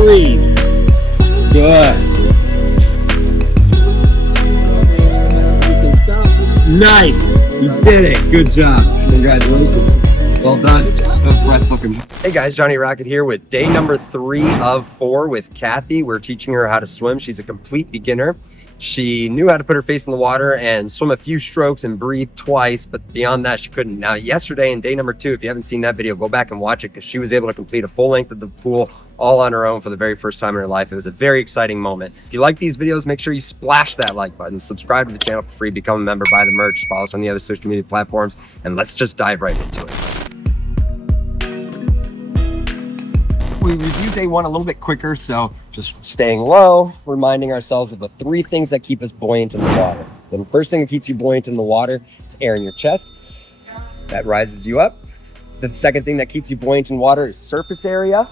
breathe. Good. Nice. You did it. Good job. Congratulations. Well done. Those breaths looking. Hey guys, Jonny Rocket here with day number 3 of 4 with Kathy. We're teaching her how to swim. She's a complete beginner. She knew how to put her face in the water and swim a few strokes and breathe twice, but beyond that, she couldn't. Now, yesterday in day number 2, if you haven't seen that video, go back and watch it because she was able to complete a full length of the pool all on her own for the very first time in her life. It was a very exciting moment. If you like these videos, make sure you splash that like button, subscribe to the channel for free, become a member, buy the merch, follow us on the other social media platforms, and let's just dive right into it. We reviewed day 1 a little bit quicker, so just staying low, reminding ourselves of the 3 things that keep us buoyant in the water. The first thing that keeps you buoyant in the water is air in your chest. That rises you up. The second thing that keeps you buoyant in water is surface area.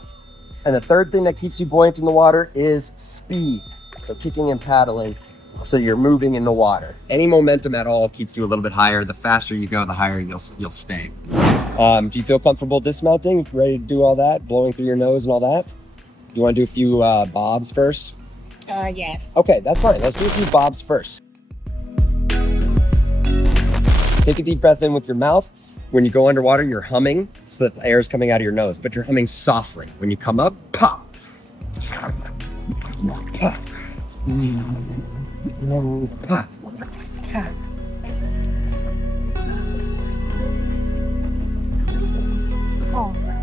And the third thing that keeps you buoyant in the water is speed. So kicking and paddling, so you're moving in the water. Any momentum at all keeps you a little bit higher. The faster you go, the higher you'll stay. Do you feel comfortable dismounting? Ready to do all that? Blowing through your nose and all that? Do you want to do a few bobs first? Yes. Okay, that's fine. Let's do a few bobs first. Take a deep breath in with your mouth. When you go underwater, you're humming so that the air is coming out of your nose, but you're humming softly. When you come up, pop. Pop. Pop.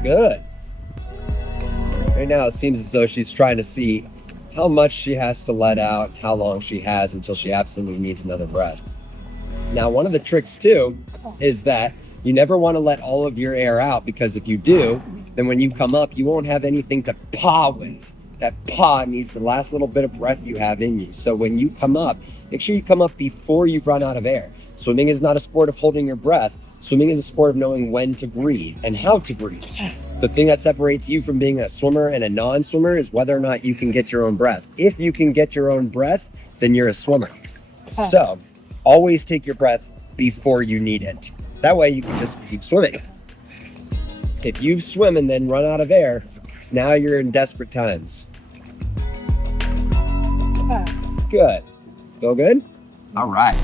Good. Right now, it seems as though she's trying to see how much she has to let out, how long she has until she absolutely needs another breath. Now, one of the tricks too is that you never want to let all of your air out, because if you do, then when you come up, you won't have anything to paw with. That paw needs the last little bit of breath you have in you. So when you come up, make sure you come up before you've run out of air. Swimming is not a sport of holding your breath. Swimming is a sport of knowing when to breathe and how to breathe. The thing that separates you from being a swimmer and a non-swimmer is whether or not you can get your own breath. If you can get your own breath, then you're a swimmer. So always take your breath before you need it. That way you can just keep swimming. If you swim and then run out of air, now you're in desperate times. Good. Feel good? All right.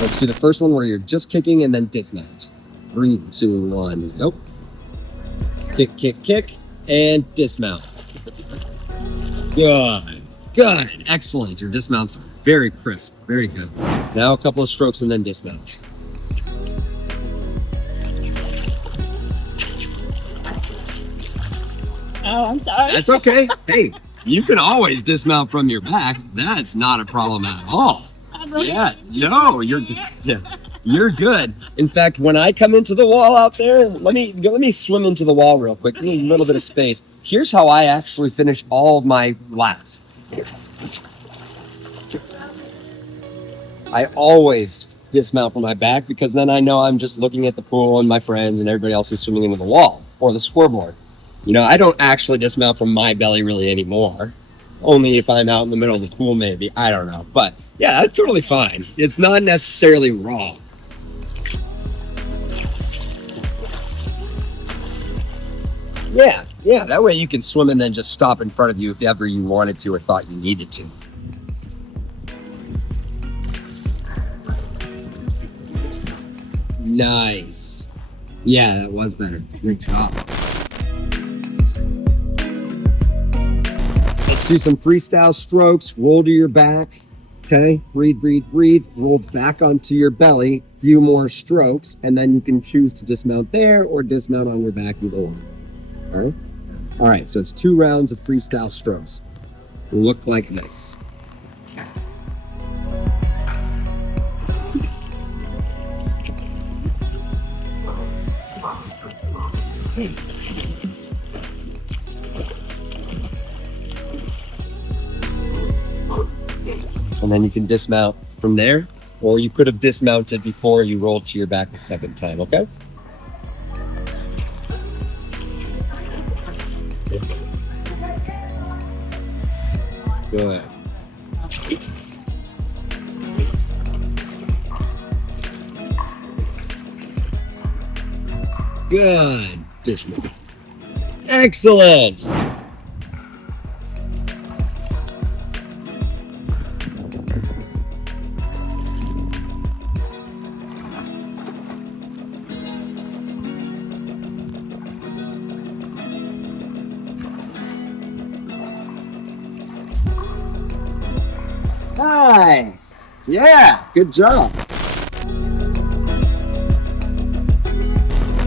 Let's do the first one where you're just kicking and then dismount. 3, 2, 1, go. Kick, kick, kick, and dismount. Good, good, excellent. Your dismounts are very crisp, very good. Now a couple of strokes and then dismount. Oh, I'm sorry. That's okay. Hey, you can always dismount from your back. That's not a problem at all. Yeah, no, you're good. In fact, when I come into the wall out there, let me swim into the wall real quick. Need a little bit of space. Here's how I actually finish all of my laps. I always dismount from my back, because then I know I'm just looking at the pool and my friends and everybody else who's swimming into the wall or the scoreboard. You know, I don't actually dismount from my belly really anymore. Only if I'm out in the middle of the pool, maybe. I don't know. But yeah, that's totally fine. It's not necessarily wrong. Yeah, that way you can swim and then just stop in front of you if ever you wanted to or thought you needed to. Nice. Yeah, that was better. Good job. Let's do some freestyle strokes. Roll to your back. Okay, breathe, breathe, breathe. Roll back onto your belly. Few more strokes, and then you can choose to dismount there or dismount on your back, either one. All right. All right. So it's 2 rounds of freestyle strokes. Look like this. And then you can dismount from there, or you could have dismounted before you rolled to your back the second time, okay? Good. Good. Dismount. Excellent. Nice. Yeah, good job.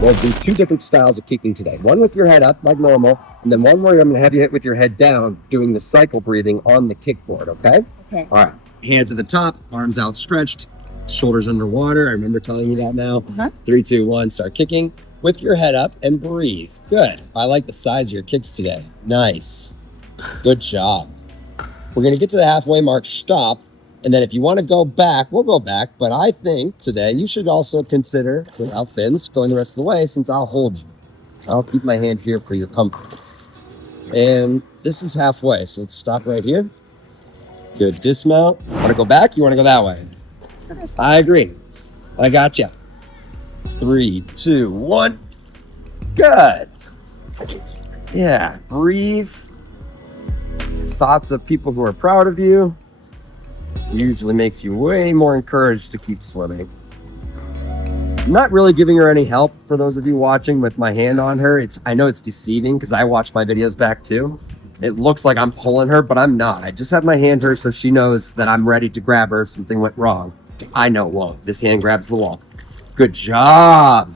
We'll do two different styles of kicking today. One with your head up, like normal, and then one where I'm going to have you hit with your head down, doing the cycle breathing on the kickboard, okay? Okay. All right. Hands at the top, arms outstretched, shoulders underwater. I remember telling you that now. 3, 2, 1, start kicking with your head up and breathe. Good. I like the size of your kicks today. Nice. Good job. We're going to get to the halfway mark, stop, and then if you want to go back, we'll go back. But I think today you should also consider, without fins, going the rest of the way since I'll hold you. I'll keep my hand here for your comfort. And this is halfway, so let's stop right here. Good, dismount. Want to go back? You want to go that way? I agree. I got you. 3, 2, 1. Good. Yeah, breathe. Thoughts of people who are proud of you usually makes you way more encouraged to keep swimming. I'm not really giving her any help for those of you watching with my hand on her. I know it's deceiving because I watch my videos back too. It looks like I'm pulling her, but I'm not. I just have my hand here so she knows that I'm ready to grab her if something went wrong. I know it won't. This hand grabs the wall. Good job.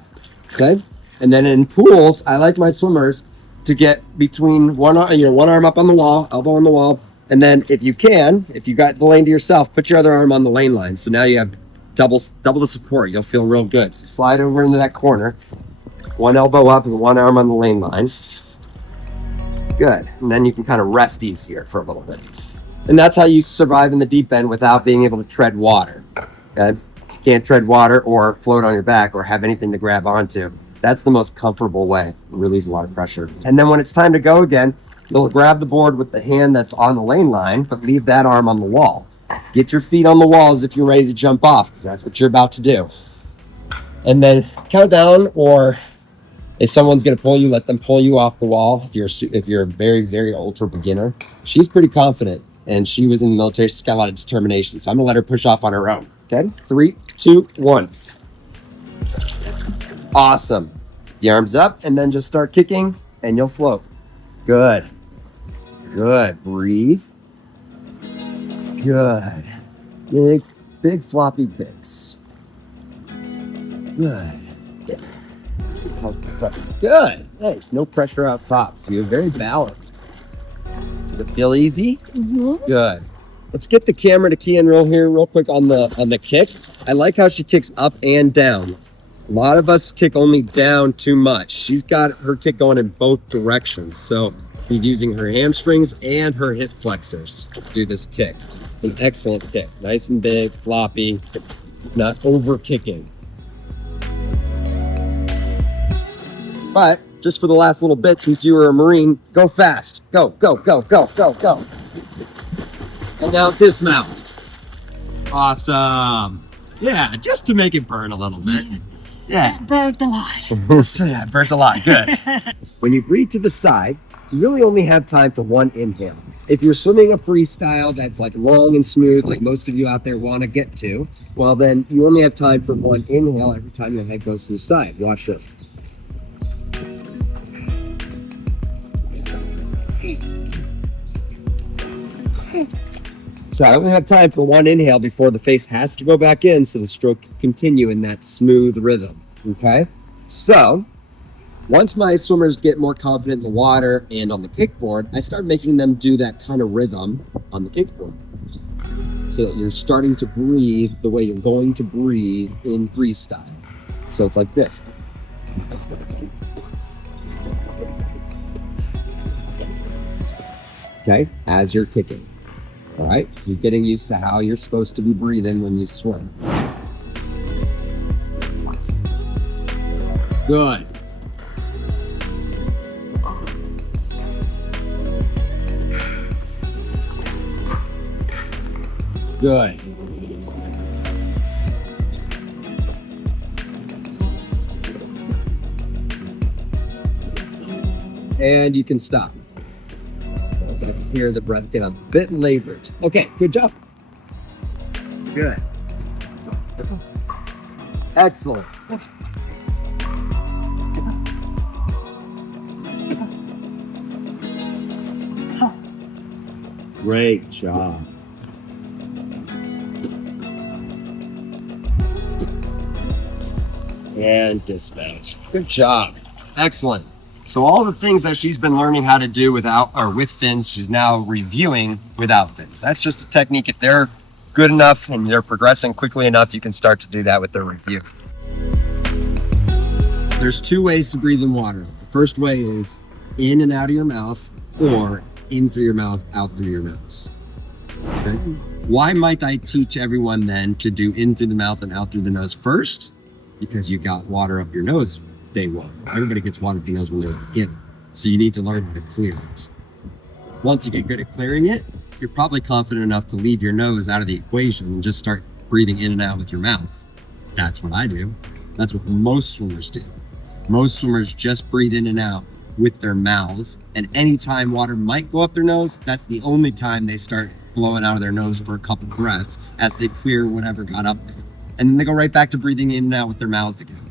Okay. And then in pools, I like my swimmers to get between one arm up on the wall, elbow on the wall, and then if you got the lane to yourself, put your other arm on the lane line. So now you have double the support. You'll feel real good. So slide over into that corner, one elbow up and one arm on the lane line. Good. And then you can kind of rest easier for a little bit. And that's how you survive in the deep end without being able to tread water. Okay? You can't tread water or float on your back or have anything to grab onto. That's the most comfortable way. It relieves a lot of pressure. And then when it's time to go again, you'll grab the board with the hand that's on the lane line, but leave that arm on the wall. Get your feet on the wall as if you're ready to jump off, because that's what you're about to do. And then count down, or if someone's going to pull you, let them pull you off the wall. If you're a very, very ultra beginner, she's pretty confident, and she was in the military. She's got a lot of determination, so I'm going to let her push off on her own. Okay? 3, 2, 1. Awesome. The arms up, and then just start kicking, and you'll float. Good. Good. Breathe. Good. Big floppy kicks. Good. How's the pressure? Good. Nice. No pressure out top, so you're very balanced. Does it feel easy? Mm-hmm. Good. Let's get the camera to key in real quick on the kick. I like how she kicks up and down. A lot of us kick only down too much. She's got her kick going in both directions. So she's using her hamstrings and her hip flexors to do this kick. It's an excellent kick. Nice and big, floppy, not over kicking. But just for the last little bit, since you were a Marine, go fast. Go, go, go, go, go, go. And now dismount. Awesome. Yeah, just to make it burn a little bit. Yeah. Burnt a lot. Yeah, it burns a lot. Good. When you breathe to the side, you really only have time for one inhale. If you're swimming a freestyle that's like long and smooth, like most of you out there want to get to, well, then you only have time for one inhale every time your head goes to the side. Watch this. So I only have time for one inhale before the face has to go back in so the stroke can continue in that smooth rhythm, okay? So once my swimmers get more confident in the water and on the kickboard, I start making them do that kind of rhythm on the kickboard so that you're starting to breathe the way you're going to breathe in freestyle. So it's like this. Okay, as you're kicking. All right, you're getting used to how you're supposed to be breathing when you swim. Good. Good. And you can stop. Once I hear the breath get a bit labored. Okay, good job. Good. Excellent. Great job. And dismount. Good job. Excellent. So all the things that she's been learning how to do without or with fins, she's now reviewing without fins. That's just a technique. If they're good enough and they're progressing quickly enough, you can start to do that with their review. There's two ways to breathe in water. The first way is in and out of your mouth, or in through your mouth, out through your nose. Okay? Why might I teach everyone then to do in through the mouth and out through the nose first? Because you got water up your nose day one. Everybody gets water up the nose when they're beginning. So you need to learn how to clear it. Once you get good at clearing it, you're probably confident enough to leave your nose out of the equation and just start breathing in and out with your mouth. That's what I do. That's what most swimmers do. Most swimmers just breathe in and out with their mouths. And anytime water might go up their nose, that's the only time they start blowing out of their nose for a couple breaths as they clear whatever got up there. And then they go right back to breathing in and out with their mouths again.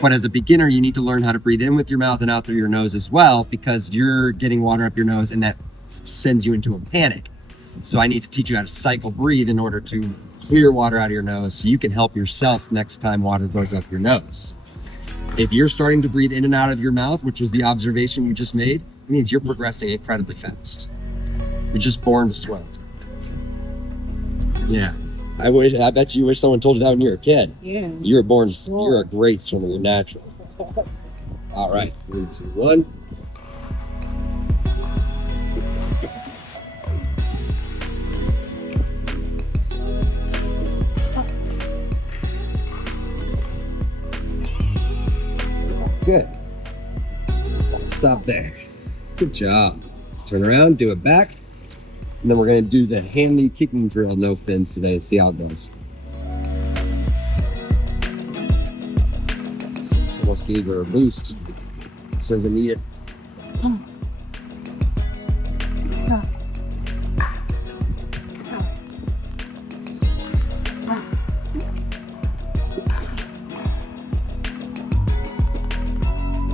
But as a beginner, you need to learn how to breathe in with your mouth and out through your nose as well, because you're getting water up your nose and that sends you into a panic. So I need to teach you how to cycle breathe in order to clear water out of your nose so you can help yourself next time water goes up your nose. If you're starting to breathe in and out of your mouth, which was the observation you just made, it means you're progressing incredibly fast. You're just born to swim. Yeah. I bet you wish someone told you that when you were a kid. Yeah. You were born, you're a great swimmer, you're natural. All right, 3, 2, 1. Good. Stop there. Good job. Turn around, do it back. And then we're going to do the hand lead kicking drill, no fins today, and see how it goes. Almost gave her a boost. So doesn't need it.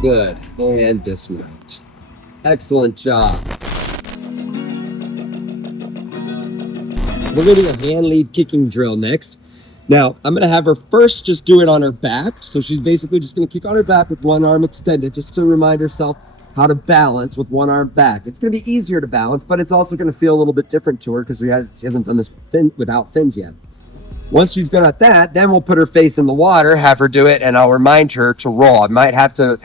Good. And dismount. Excellent job. We're going to do a hand lead kicking drill next. Now, I'm going to have her first just do it on her back. So she's basically just going to kick on her back with one arm extended, just to remind herself how to balance with one arm back. It's going to be easier to balance, but it's also going to feel a little bit different to her because she hasn't done this without fins yet. Once she's good at that, then we'll put her face in the water, have her do it, and I'll remind her to roll. I might have to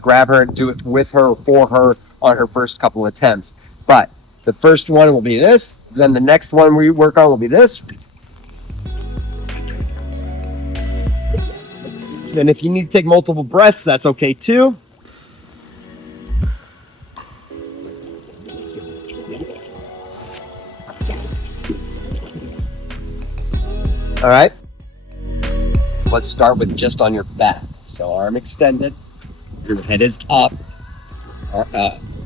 grab her and do it with her, for her, on her first couple attempts. But the first one will be this. Then the next one we work on will be this. And if you need to take multiple breaths, that's okay too. All right. Let's start with just on your back. So arm extended, your head is up,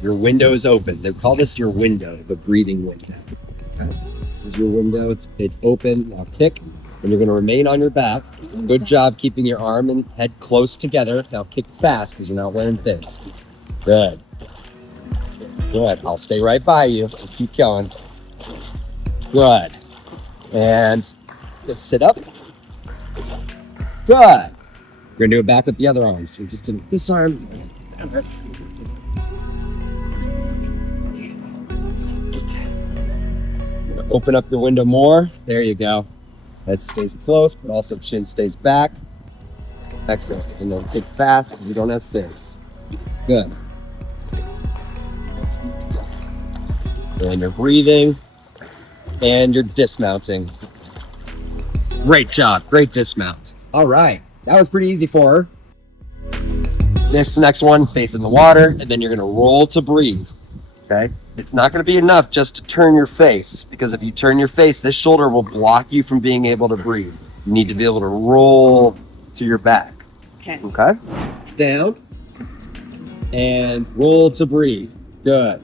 your window is open. They call this your window, the breathing window. Okay. This is your window, it's open. Now kick, and you're gonna remain on your back. Good job keeping your arm and head close together. Now kick fast because you're not wearing fins. Good. Good, I'll stay right by you. Just keep going. Good. And just sit up. Good. We're gonna do it back with the other arm. So just do this arm. Open up your window more. There you go. Head stays close, but also chin stays back. Excellent. And then kick fast because you don't have fins. Good. And you're breathing. And you're dismounting. Great job. Great dismount. All right. That was pretty easy for her. This next one, face in the water, and then you're going to roll to breathe. Okay? It's not going to be enough just to turn your face, because if you turn your face, this shoulder will block you from being able to breathe. You need to be able to roll to your back. Okay. Okay? Down. And roll to breathe. Good.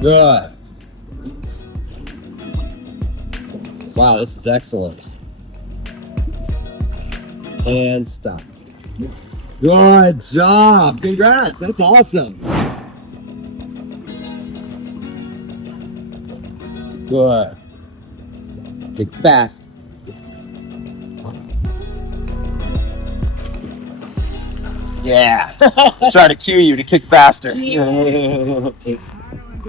Good. Wow, this is excellent. And stop. Good job. Congrats. That's awesome. Good. Kick fast. Yeah. Try to cue you to kick faster.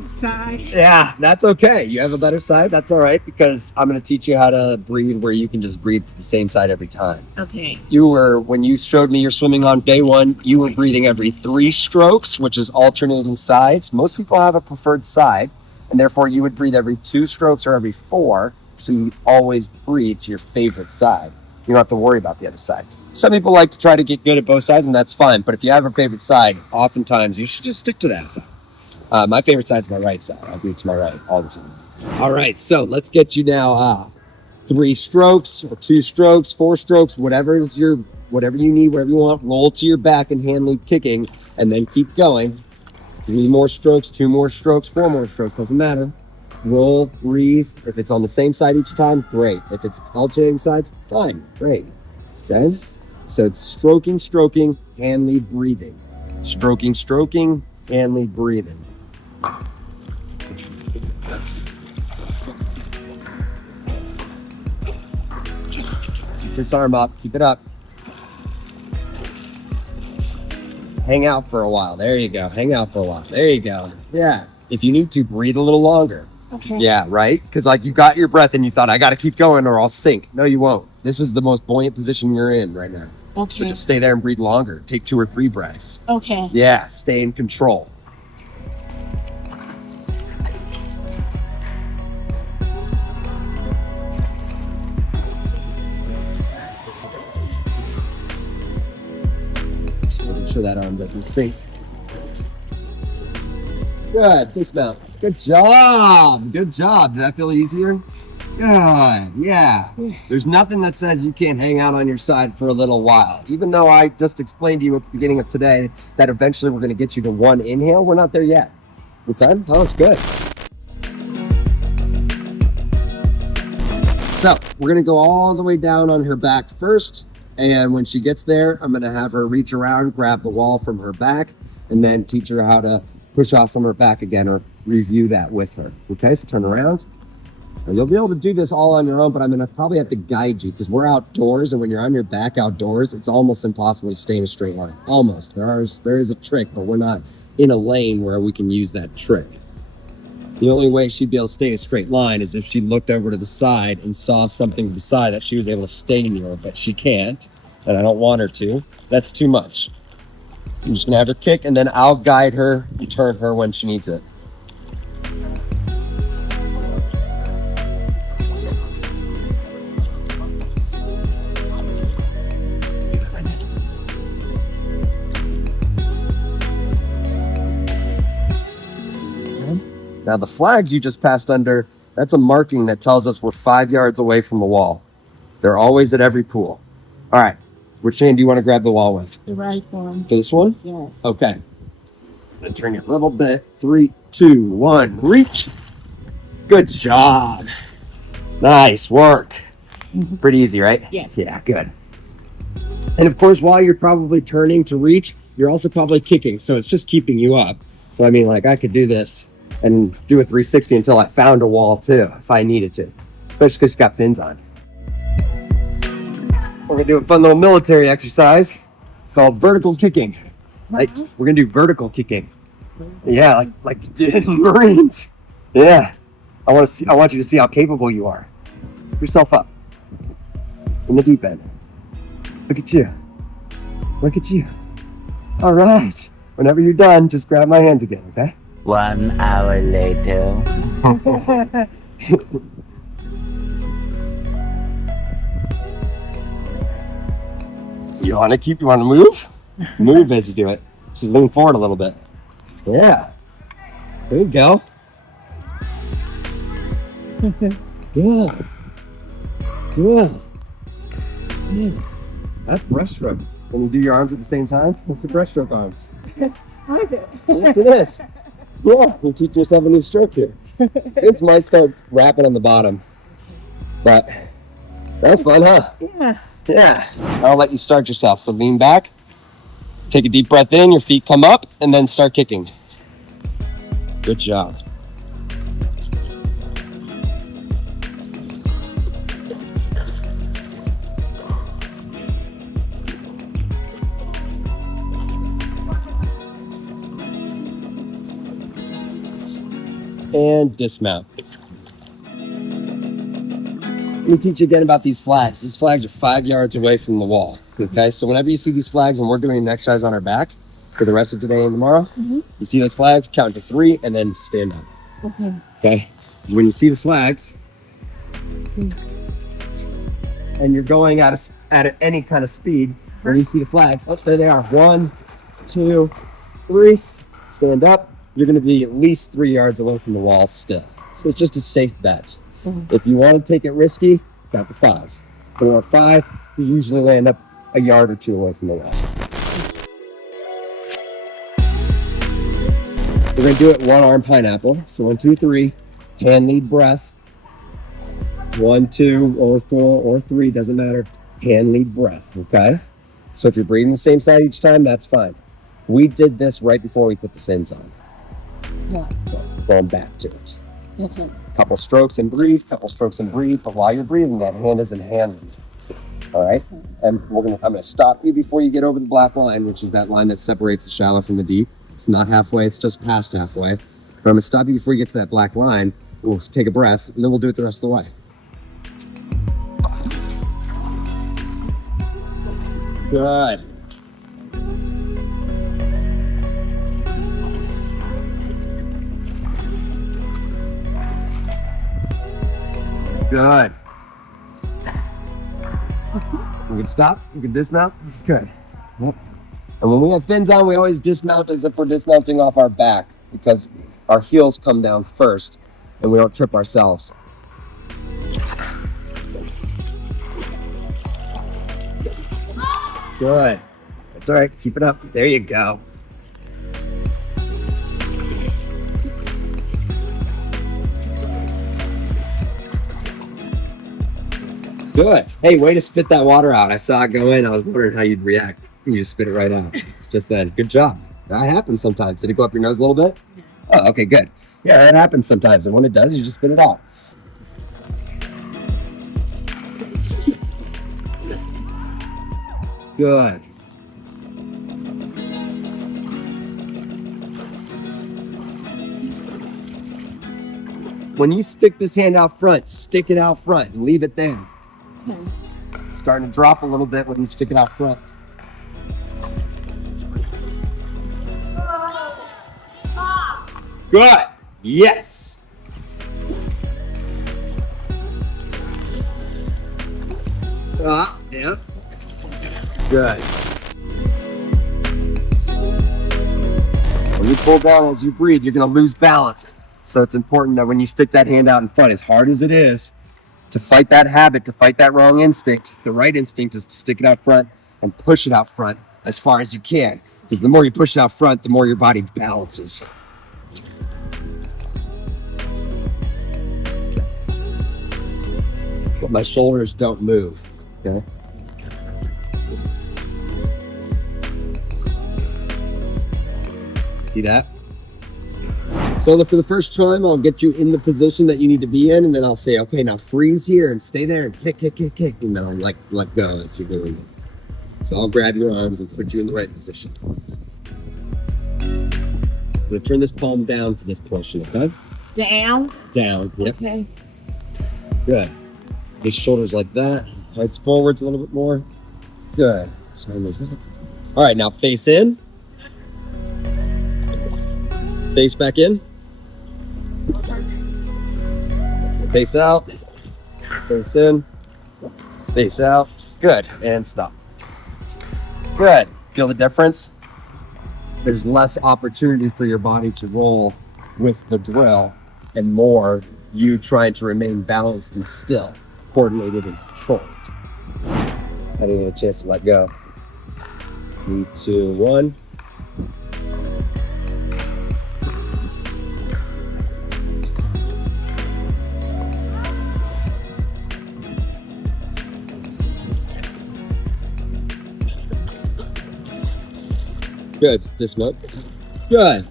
Side. Yeah, that's okay. You have a better side. That's all right, because I'm going to teach you how to breathe where you can just breathe to the same side every time. Okay. When you showed me your swimming on day one, you were breathing every 3 strokes, which is alternating sides. Most people have a preferred side, and therefore you would breathe every 2 strokes or every 4. So you always breathe to your favorite side. You don't have to worry about the other side. Some people like to try to get good at both sides, and that's fine. But if you have a favorite side, oftentimes you should just stick to that side. My favorite side is my right side. I'll breathe to my right all the time. All right, so let's get you now 3 strokes or 2 strokes, 4 strokes, whatever you need, whatever you want. Roll to your back and hand loop kicking, and then keep going. 3 more strokes, 2 more strokes, 4 more strokes, doesn't matter. Roll, breathe. If it's on the same side each time, great. If it's alternating sides, fine, great. Okay? So it's stroking, stroking, hand lead breathing. Stroking, stroking, hand lead breathing. Keep this arm up, keep it up. Hang out for a while. There you go. Hang out for a while. There you go. Yeah. If you need to, breathe a little longer. Okay. Yeah, right? Because like you got your breath and you thought, I got to keep going or I'll sink. No, you won't. This is the most buoyant position you're in right now. Okay. So just stay there and breathe longer. Take 2 or 3 breaths. Okay. Yeah, stay in control. Making sure that arm doesn't sink. Good, dismount. Good job. Good job. Did that feel easier? Good, yeah. There's nothing that says you can't hang out on your side for a little while. Even though I just explained to you at the beginning of today that eventually we're going to get you to 1 inhale, we're not there yet. Okay? Oh, it's good. So, we're going to go all the way down on her back first. And when she gets there, I'm going to have her reach around, grab the wall from her back, and then teach her how to push off from her back again or review that with her. Okay, so turn around. Now, you'll be able to do this all on your own, but I'm going to probably have to guide you because we're outdoors, and when you're on your back outdoors, it's almost impossible to stay in a straight line. Almost. There is a trick, but we're not in a lane where we can use that trick. The only way she'd be able to stay in a straight line is if she looked over to the side and saw something to the side that she was able to stay near, but she can't, and I don't want her to. That's too much. I'm just gonna have her kick, and then I'll guide her and turn her when she needs it. Now the flags you just passed under, that's a marking that tells us we're 5 yards away from the wall. They're always at every pool. All right, which hand do you want to grab the wall with? The right one. For this one? Yes. Okay. I'm gonna turn you a little bit. 3, 2, 1, reach. Good job. Nice work. Pretty easy, right? Yes. Yeah, good. And of course, while you're probably turning to reach, you're also probably kicking. So it's just keeping you up. So I mean, like I could do this and do a 360 until I found a wall too, if I needed to, especially because you got fins on. We're gonna do a fun little military exercise called vertical kicking. Like we're gonna do vertical kicking. Yeah, like you did in the Marines. Yeah, I want you to see how capable you are. Put yourself up in the deep end. Look at you. Look at you. All right. Whenever you're done, just grab my hands again, okay? 1 hour later. You want to move? Move as you do it. Just lean forward a little bit. Yeah. There you go. Good. Good. Yeah. That's breaststroke. When you do your arms at the same time, it's the breaststroke arms. I do. Yes, it is. Yeah, you teach yourself a new stroke here. Fins might start wrapping on the bottom, but that's fun, huh? Yeah. Yeah. I'll let you start yourself. So lean back, take a deep breath in, your feet come up, and then start kicking. Good job. And dismount. Let me teach you again about these flags. These flags are 5 yards away from the wall. Okay, so whenever you see these flags and we're doing an exercise on our back for the rest of today and tomorrow, you see those flags, count to 3 and then stand up. Okay. Okay, when you see the flags and you're going at any kind of speed, when you see the flags, oh, there they are. 1, 2, 3, stand up. You're going to be at least 3 yards away from the wall still. So it's just a safe bet. If you want to take it risky, count to 5. If you want 5, you usually land up a yard or 2 away from the wall. We're going to do it one arm pineapple. So 1, 2, 3, hand lead breath. 1, 2, or 4, or 3, doesn't matter. Hand lead breath, okay? So if you're breathing the same side each time, that's fine. We did this right before we put the fins on. Yeah. So going back to it. Okay. Couple strokes and breathe, couple strokes and breathe. But while you're breathing, that hand is in hand lead. All right? And I'm gonna stop you before you get over the black line, which is that line that separates the shallow from the deep. It's not halfway, it's just past halfway. But I'm gonna stop you before you get to that black line. We'll take a breath, and then we'll do it the rest of the way. Good. Good. You can stop, you can dismount. Good. Yep. And when we have fins on, we always dismount as if we're dismounting off our back because our heels come down first and we don't trip ourselves. Good. That's all right. Keep it up. There you go. Good. Hey, way to spit that water out. I saw it go in. I was wondering how you'd react. You just spit it right out just then. Good job. That happens sometimes. Did it go up your nose a little bit? Oh, okay, good. Yeah, that happens sometimes. And when it does, you just spit it out. Good. When you stick this hand out front, stick it out front and leave it there. Okay. It's starting to drop a little bit when you stick it out front. Good. Yes. Yep. Good. When you pull down as you breathe, you're going to lose balance. So it's important that when you stick that hand out in front, as hard as it is, to fight that habit, to fight that wrong instinct, the right instinct is to stick it out front and push it out front as far as you can. Because the more you push it out front, the more your body balances. But my shoulders don't move, okay? See that? So for the first time, I'll get you in the position that you need to be in, and then I'll say, okay, now freeze here and stay there and kick, kick, kick, kick, and then I'll let go as you're doing it. So I'll grab your arms and put you in the right position. I'm gonna turn this palm down for this portion, okay? Down. Down, yep. Okay. Good. Your shoulders like that. Heads forwards a little bit more. Good. All right, now face in. Face back in. Face out. Face in. Face out. Good. And stop. Good. Feel the difference? There's less opportunity for your body to roll with the drill and more you trying to remain balanced and still, coordinated and controlled. I didn't get a chance to let go. 3, 2, 1. Good. Dismount. Good.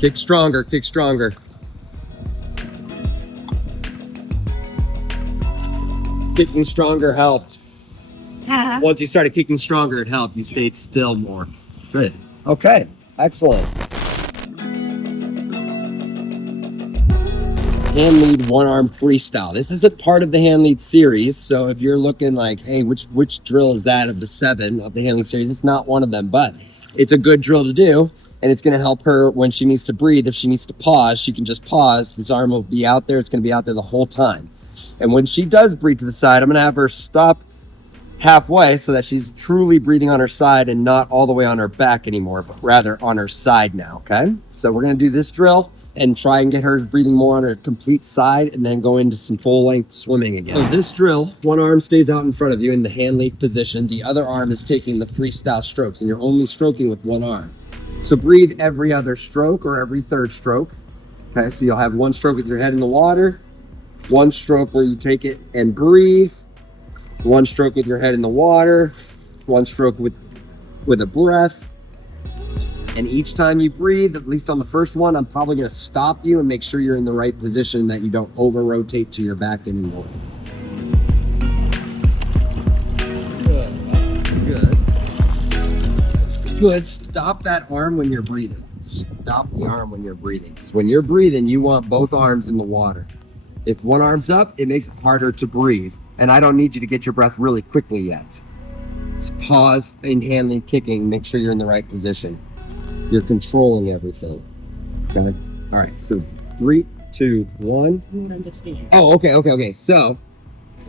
Kick stronger. Kick stronger. Kicking stronger helped. Once you started kicking stronger, it helped. You stayed still more. Good. Okay. Excellent. Hand lead one arm freestyle. This isn't part of the hand lead series, so if you're looking like, hey, which drill is that of the 7 of the hand lead series, it's not one of them, but it's a good drill to do, and it's going to help her when she needs to breathe. If she needs to pause, she can just pause. This arm will be out there. It's going to be out there the whole time. And when she does breathe to the side, I'm going to have her stop halfway so that she's truly breathing on her side and not all the way on her back anymore, but rather on her side now, okay? So we're going to do this drill and try and get her breathing more on her complete side and then go into some full-length swimming again. So this drill, one arm stays out in front of you in the hand lead position. The other arm is taking the freestyle strokes, and you're only stroking with one arm. So breathe every other stroke or every third stroke. Okay, so you'll have one stroke with your head in the water, one stroke where you take it and breathe, one stroke with your head in the water, one stroke with a breath. And each time you breathe, at least on the first one, I'm probably going to stop you and make sure you're in the right position, that you don't over rotate to your back anymore. Good. Good. Stop that arm when you're breathing. Stop the arm when you're breathing. Because when you're breathing, you want both arms in the water. If one arm's up, it makes it harder to breathe. And I don't need you to get your breath really quickly yet. Just pause in hand lead kicking. Make sure you're in the right position. You're controlling everything. Okay. All right. So 3, 2, 1. I don't understand. Oh, okay. So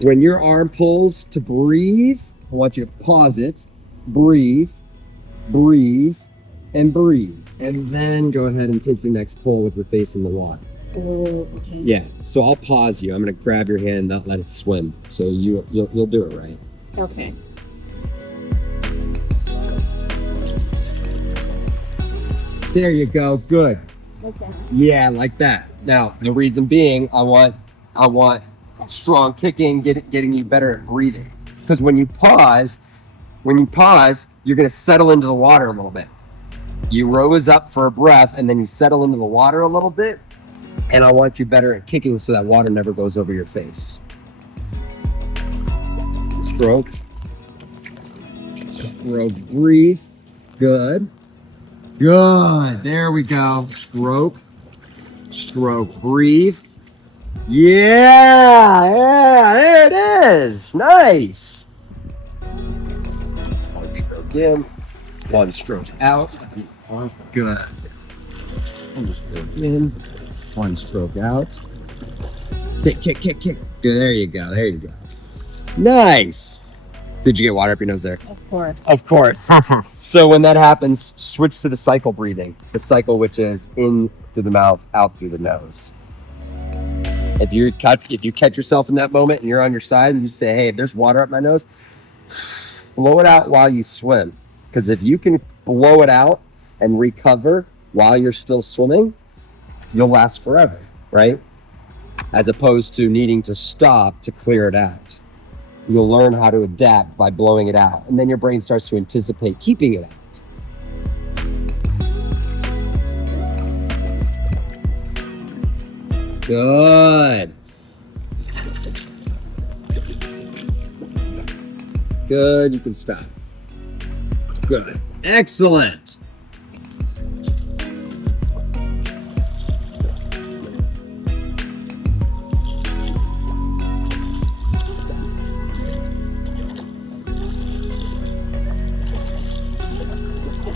when your arm pulls to breathe, I want you to pause it, breathe, and breathe. And then go ahead and take your next pull with your face in the water. Oh, okay. Yeah. So I'll pause you. I'm going to grab your hand and not let it swim. So you'll do it right. Okay. There you go. Good. Like that. Yeah, like that. Now, the reason being, I want strong kicking, getting you better at breathing. Because when you pause, you're going to settle into the water a little bit. You rose up for a breath, and then you settle into the water a little bit. And I want you better at kicking so that water never goes over your face. Stroke, breathe. Good. There we go. Stroke, breathe. Yeah, there it is. Nice. One stroke in, one stroke out. Good. One stroke in, one stroke out. Kick. Good. There you go. Nice. Did you get water up your nose there? Of course. So when that happens, switch to the cycle breathing. The cycle which is in through the mouth, out through the nose. If you catch yourself in that moment and you're on your side and you say, hey, if there's water up my nose, blow it out while you swim. Because if you can blow it out and recover while you're still swimming, you'll last forever, right? As opposed to needing to stop to clear it out. You'll learn how to adapt by blowing it out. And then your brain starts to anticipate keeping it out. Good. Good, you can stop. Good. Excellent.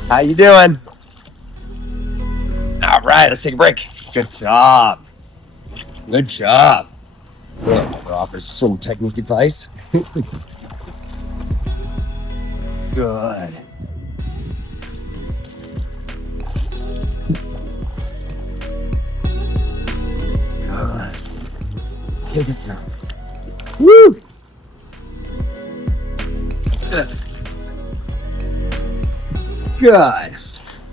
How you doing? All right, let's take a break. Good job. Good. Offers swim technique advice. Good. Take it down. Woo! Good.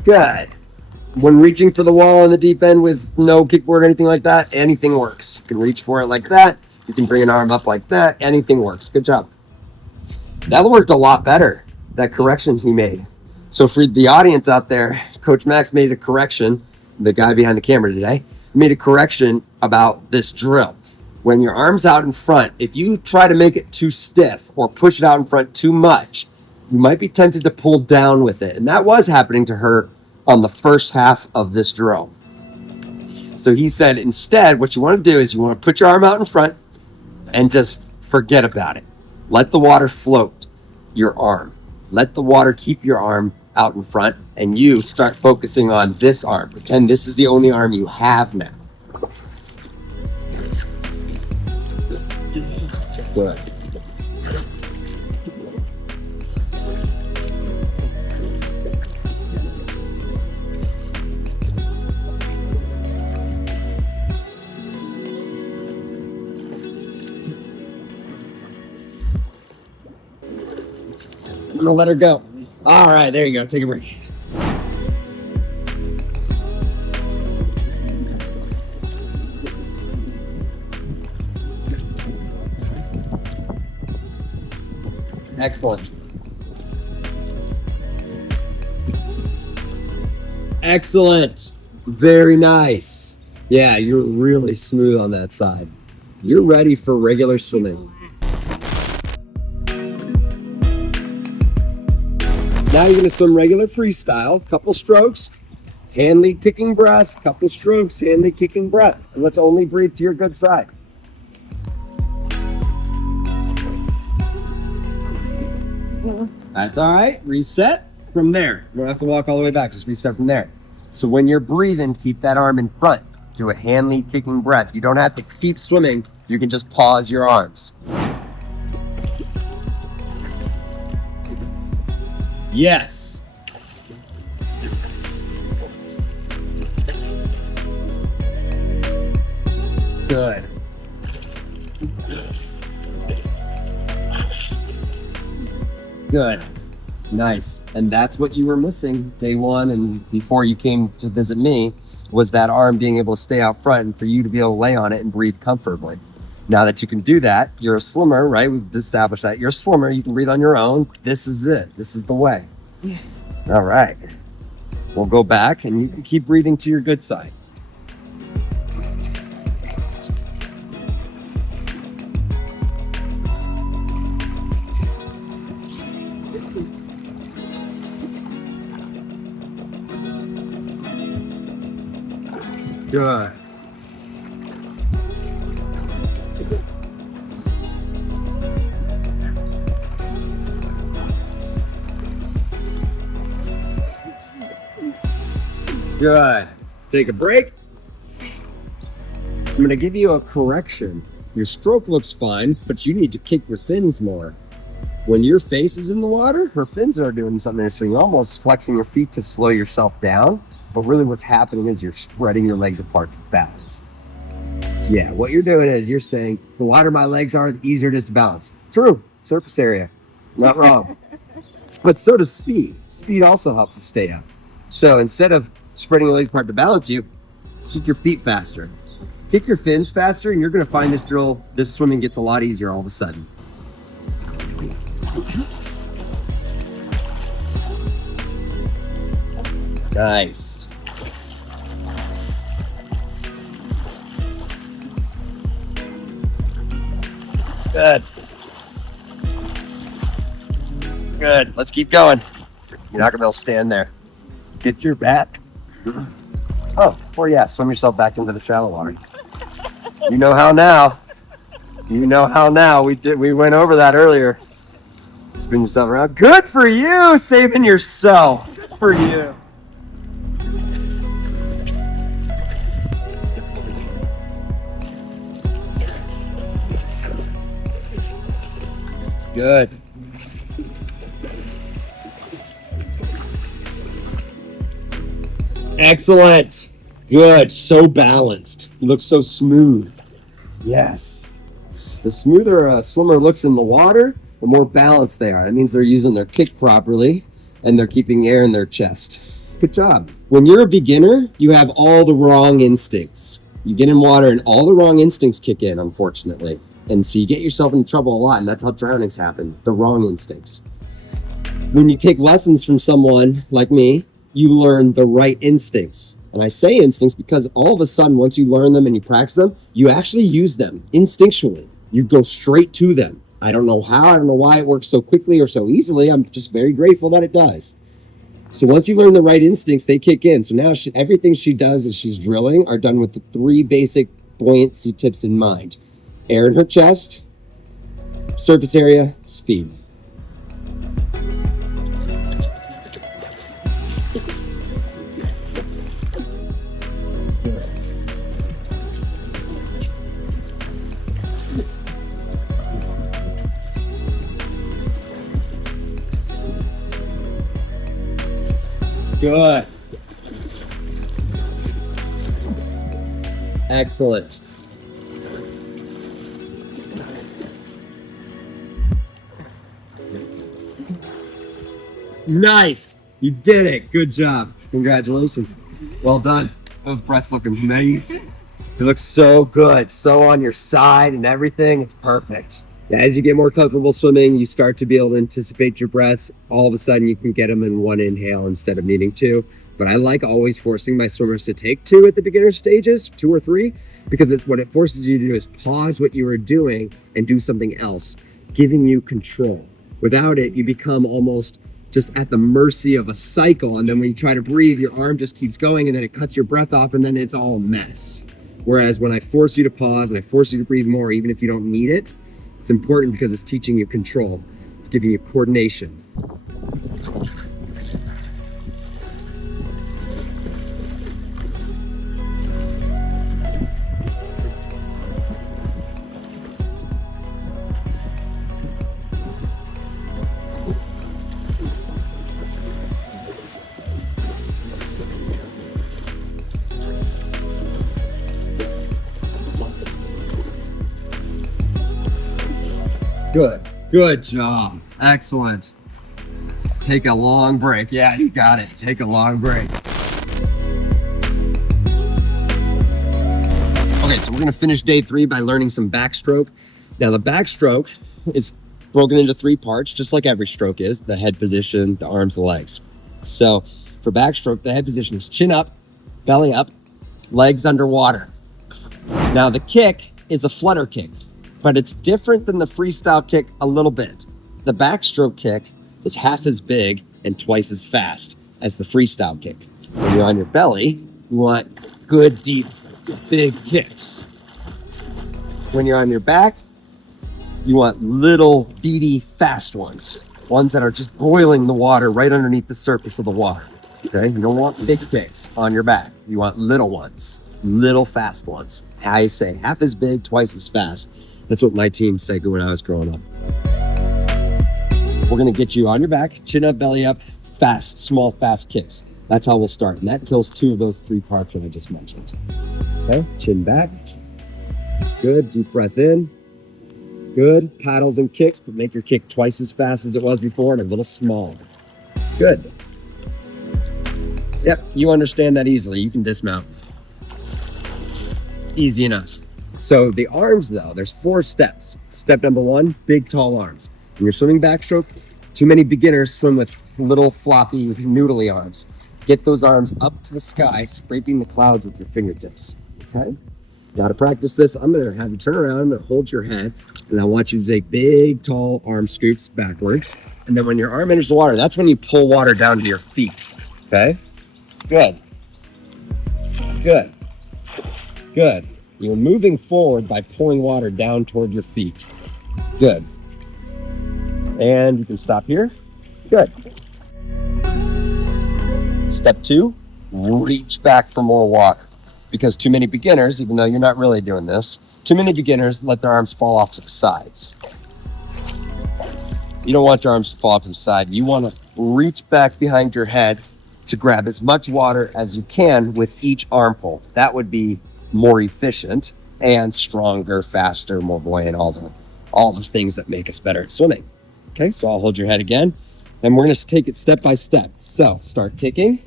Good. When reaching for the wall in the deep end with no kickboard or anything like that, anything works. You can reach for it like that. You can bring an arm up like that. Anything works. Good job. That worked a lot better, that correction he made. So for the audience out there, Coach Max made a correction, the guy behind the camera today, made a correction about this drill. When your arm's out in front, if you try to make it too stiff or push it out in front too much, you might be tempted to pull down with it. And that was happening to her on the first half of this drill. So he said, instead, what you want to do is you want to put your arm out in front and just forget about it. Let the water float your arm. Let the water keep your arm out in front, and you start focusing on this arm. Pretend this is the only arm you have now. Good. I'm gonna let her go. All right, there you go. Take a break. Excellent. Excellent. Very nice. Yeah, you're really smooth on that side. You're ready for regular swimming. Now you're gonna swim regular freestyle, couple strokes, hand lead kicking breath, couple strokes, hand lead kicking breath. And let's only breathe to your good side. That's all right, reset from there. You don't have to walk all the way back, just reset from there. So when you're breathing, keep that arm in front. Do a hand lead kicking breath. You don't have to keep swimming, you can just pause your arms. Yes. Good. Good. Nice. And that's what you were missing day one and before you came to visit me, was that arm being able to stay out front and for you to be able to lay on it and breathe comfortably. Now that you can do that, you're a swimmer, right? We've established that. You're a swimmer. You can breathe on your own. This is it. This is the way. Yeah. All right. We'll go back and you can keep breathing to your good side. Good. Good. Take a break. I'm going to give you a correction. Your stroke looks fine, but you need to kick your fins more. When your face is in the water, her fins are doing something interesting. You're almost flexing your feet to slow yourself down, but really what's happening is you're spreading your legs apart to balance. Yeah, what you're doing is you're saying, the wider my legs are, the easier it is to balance. True, surface area, not wrong. But so does speed. Speed also helps you stay up. So instead of spreading your legs apart to balance you, kick your feet faster. Kick your fins faster, and you're gonna find this drill, this swimming gets a lot easier all of a sudden. Nice. Good. Good. Let's keep going. You're not gonna be able to stand there. Get your back. Oh, or yeah, swim yourself back into the shallow water. You know how now. You know how now. We went over that earlier. Spin yourself around. Good for you, saving yourself. Good for you. Good. Excellent. Good. So balanced. You look so smooth. Yes. The smoother a swimmer looks in the water, the more balanced they are. That means they're using their kick properly and they're keeping air in their chest. Good job. When you're a beginner, you have all the wrong instincts. You get in water and all the wrong instincts kick in, unfortunately. And so you get yourself in trouble a lot, and that's how drownings happen, the wrong instincts. When you take lessons from someone like me, you learn the right instincts. And I say instincts because all of a sudden, once you learn them and you practice them, you actually use them instinctually. You go straight to them. I don't know how, I don't know why it works so quickly or so easily. I'm just very grateful that it does. So once you learn the right instincts, they kick in. So now everything she does as she's drilling are done with the 3 basic buoyancy tips in mind. Air in her chest, surface area, speed. Good. Excellent. Nice. You did it. Good job. Congratulations. Well done. Those breaths look amazing. It looks so good, so on your side and everything. It's perfect. As you get more comfortable swimming, you start to be able to anticipate your breaths. All of a sudden, you can get them in 1 inhale instead of needing 2. But I like always forcing my swimmers to take 2 at the beginner stages, 2 or 3, because what it forces you to do is pause what you are doing and do something else, giving you control. Without it, you become almost just at the mercy of a cycle. And then when you try to breathe, your arm just keeps going and then it cuts your breath off and then it's all a mess. Whereas when I force you to pause and I force you to breathe more, even if you don't need it, it's important because it's teaching you control. It's giving you coordination. Good. Good job. Excellent. Take a long break. Yeah, you got it. Take a long break. Okay, so we're gonna finish day 3 by learning some backstroke. Now the backstroke is broken into 3 parts, just like every stroke is: the head position, the arms, the legs. So for backstroke, the head position is chin up, belly up, legs underwater. Now the kick is a flutter kick, but it's different than the freestyle kick a little bit. The backstroke kick is half as big and twice as fast as the freestyle kick. When you're on your belly, you want good, deep, big kicks. When you're on your back, you want little, beady, fast ones. Ones that are just boiling the water right underneath the surface of the water. Okay, you don't want big kicks on your back. You want little ones, little fast ones. I say half as big, twice as fast. That's what my team said when I was growing up. We're gonna get you on your back, chin up, belly up, fast, small, fast kicks. That's how we'll start. And that kills 2 of those 3 parts that I just mentioned. Okay, chin back. Good, deep breath in. Good, paddles and kicks, but make your kick twice as fast as it was before and a little smaller. Good. Yep, you understand that easily. You can dismount. Easy enough. So the arms though, there's 4 steps. Step number 1, big tall arms. When you're swimming backstroke, too many beginners swim with little floppy noodly arms. Get those arms up to the sky, scraping the clouds with your fingertips, okay? Now to practice this, I'm gonna have you turn around, I'm gonna hold your head, and I want you to take big, tall arm scoops backwards. And then when your arm enters the water, that's when you pull water down to your feet, okay? Good. Good. Good. You're moving forward by pulling water down toward your feet. Good. And you can stop here. Good. Step 2, reach back for more water. Because too many beginners, even though you're not really doing this, too many beginners let their arms fall off to the sides. You don't want your arms to fall off to the side. You want to reach back behind your head to grab as much water as you can with each arm pull. That would be more efficient and stronger, faster, more buoyant, all the things that make us better at swimming. Okay, so I'll hold your head again. And we're gonna take it step by step. So start kicking.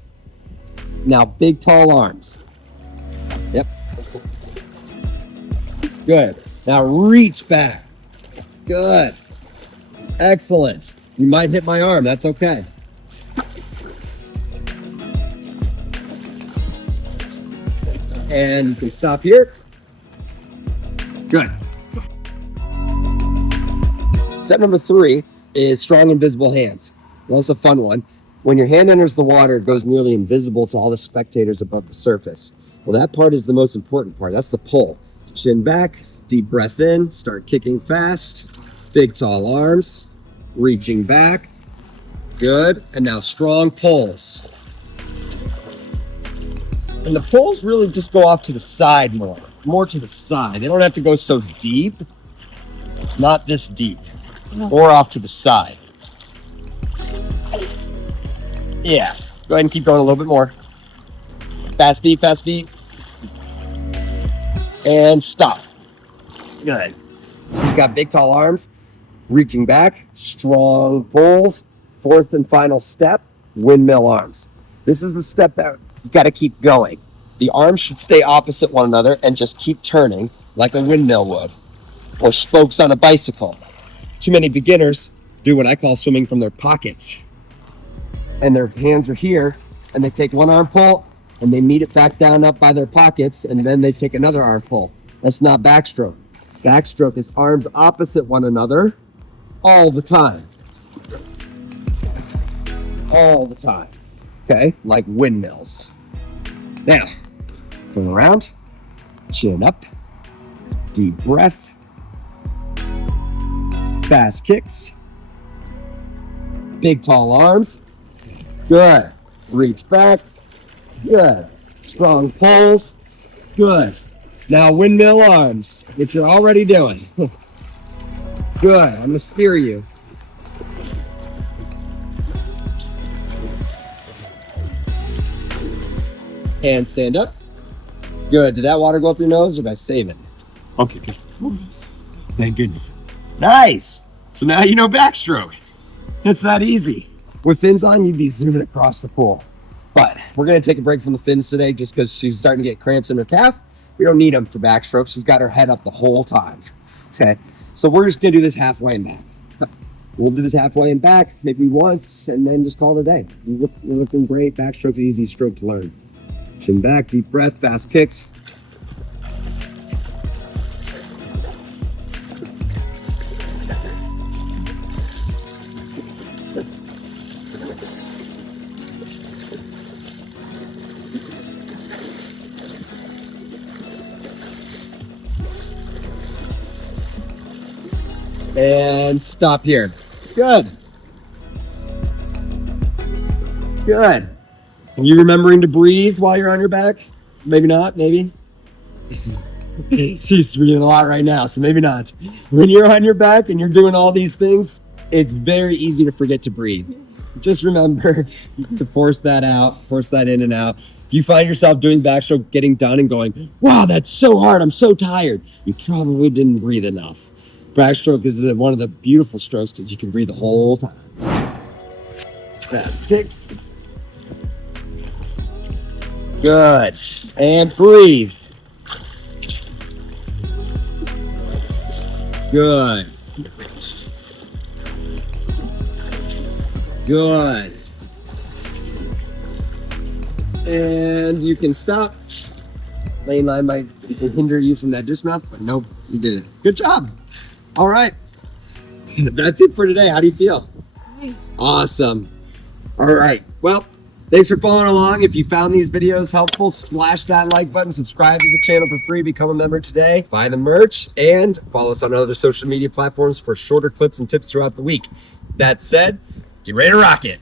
Now big tall arms. Yep. Good. Now reach back. Good. Excellent. You might hit my arm, that's okay. And you can stop here. Good. Step number 3 is strong invisible hands. That's a fun one. When your hand enters the water, it goes nearly invisible to all the spectators above the surface. Well, that part is the most important part. That's the pull. Chin back, deep breath in, start kicking fast. Big tall arms, reaching back. Good. And now strong pulls. And the pulls really just go off to the side more to the side. They don't have to go so deep, not this deep, or off to the side. Yeah, go ahead and keep going a little bit more. Fast beat, and stop. Good. She's got big tall arms, reaching back, strong pulls. 4th and final step, windmill arms. This is the step that you got to keep going. The arms should stay opposite one another and just keep turning like a windmill would, or spokes on a bicycle. Too many beginners do what I call swimming from their pockets. And their hands are here, and they take one arm pull, and they meet it back down up by their pockets, and then they take another arm pull. That's not backstroke. Backstroke is arms opposite one another all the time. All the time. Okay, like windmills. Now, turn around, chin up, deep breath, fast kicks, big tall arms, good, reach back, good, strong pulls, good. Now windmill arms, which you're already doing. Good, I'm gonna steer you. And stand up. Good. Did that water go up your nose, or did I save it? Okay, good. Thank goodness. Nice. So now you know backstroke. It's that easy. With fins on, you'd be zooming across the pool. But we're going to take a break from the fins today just because she's starting to get cramps in her calf. We don't need them for backstroke. She's got her head up the whole time. Okay. So we're just going to do this halfway and back. We'll do this halfway and back, maybe once, and then just call it a day. You're looking great. Backstroke's an easy stroke to learn. Chin back, deep breath, fast kicks. And stop here. Good. Good. Are you remembering to breathe while you're on your back? Maybe not, maybe. She's breathing a lot right now, so maybe not. When you're on your back and you're doing all these things, it's very easy to forget to breathe. Just remember to force that out, force that in and out. If you find yourself doing backstroke, getting done and going, wow, that's so hard, I'm so tired, you probably didn't breathe enough. Backstroke is one of the beautiful strokes because you can breathe the whole time. Fast kicks. Good. And breathe. Good. Good. And you can stop. Lane line might hinder you from that dismount, but nope, you did it. Good job. All right. That's it for today. How do you feel? Awesome. All right. Well, thanks for following along. If you found these videos helpful, splash that like button, subscribe to the channel for free, become a member today, buy the merch, and follow us on other social media platforms for shorter clips and tips throughout the week. That said, get ready to rock it.